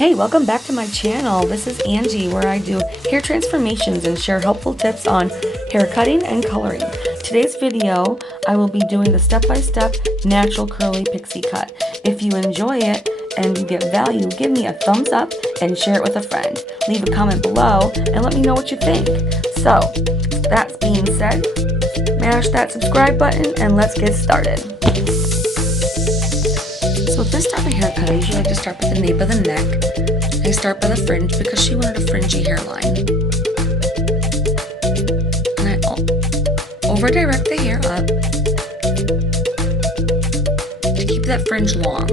Hey, welcome back to my channel. This is Angie, where I do hair transformations and share helpful tips on hair cutting and coloring. Today's video, I will be doing the step-by-step natural curly pixie cut. If you enjoy it and you get value, give me a thumbs up and share it with a friend. Leave a comment below and let me know what you think. So, that being said, smash that subscribe button and let's get started. So with this type of haircut, I usually like to start with the nape of the neck. I start by the fringe because she wanted a fringy hairline. And I over direct the hair up to keep that fringe long.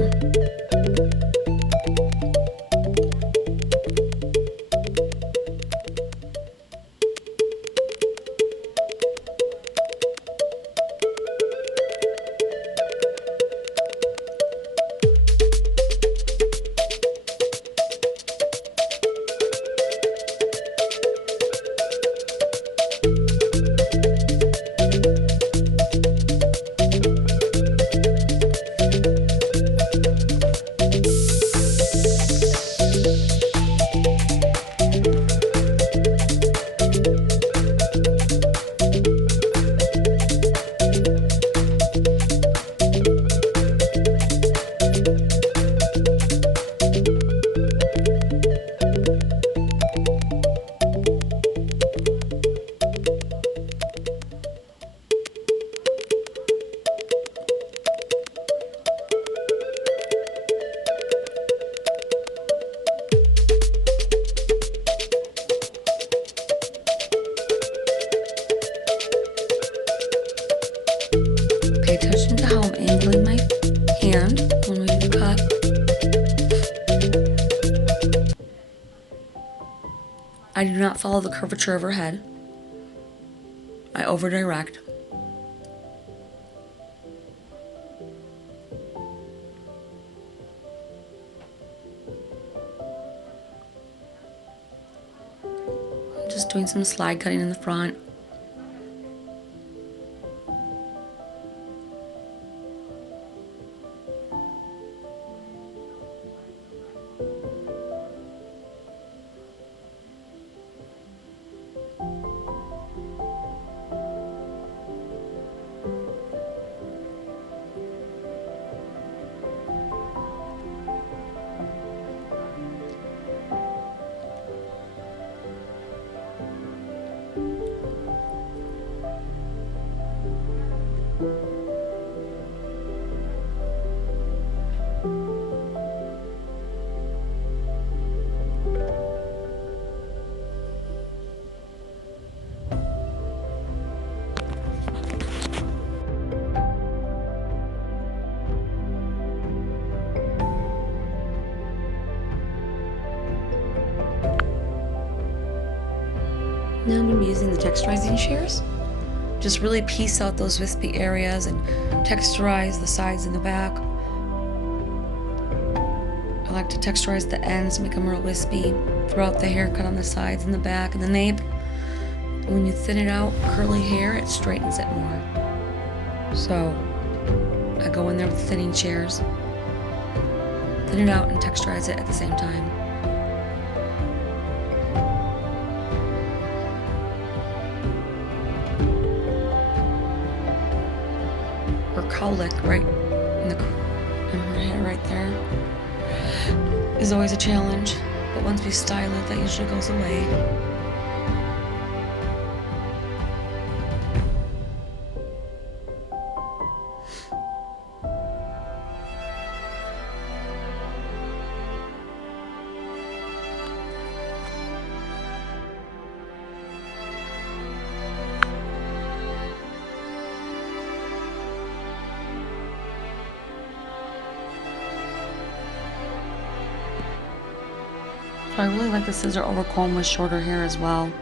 Pay attention to how I'm angling my hand when we cut. I do not follow the curvature of her head. I over direct. I'm just doing some slide cutting in the front. Now I'm going to be using the texturizing shears. Just really piece out those wispy areas and texturize the sides and the back. I like to texturize the ends, make them real wispy throughout the haircut on the sides and the back and the nape. When you thin it out, curly hair, it straightens it more. So I go in there with thinning shears, thin it out and texturize it at the same time. Her cowlick right in her hair right there is always a challenge, but once we style it, that usually goes away. So I really like the scissor over comb with shorter hair as well.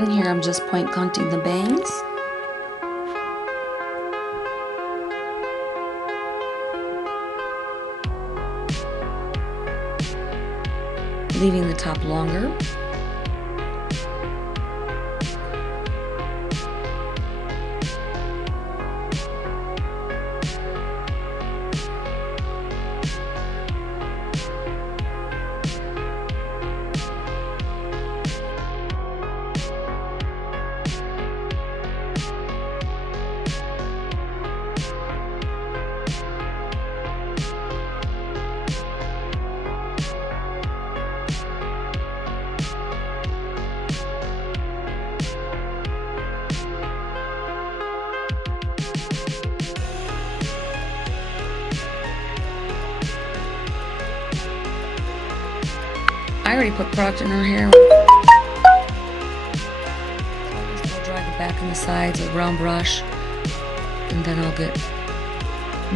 And here I'm just point counting the bangs. Leaving the top longer. I already put product in her hair. I'll dry the back and the sides with a brown brush, and then I'll get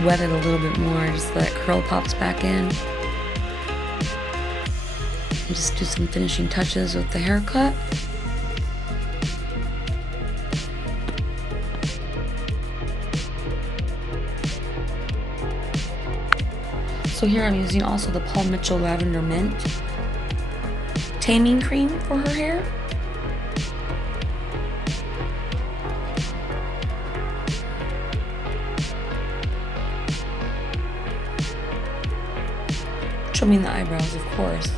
wetted a little bit more just so that curl pops back in. And just do some finishing touches with the haircut. So here I'm using also the Paul Mitchell Lavender Mint Taming Cream for her hair. Trimming the eyebrows, of course.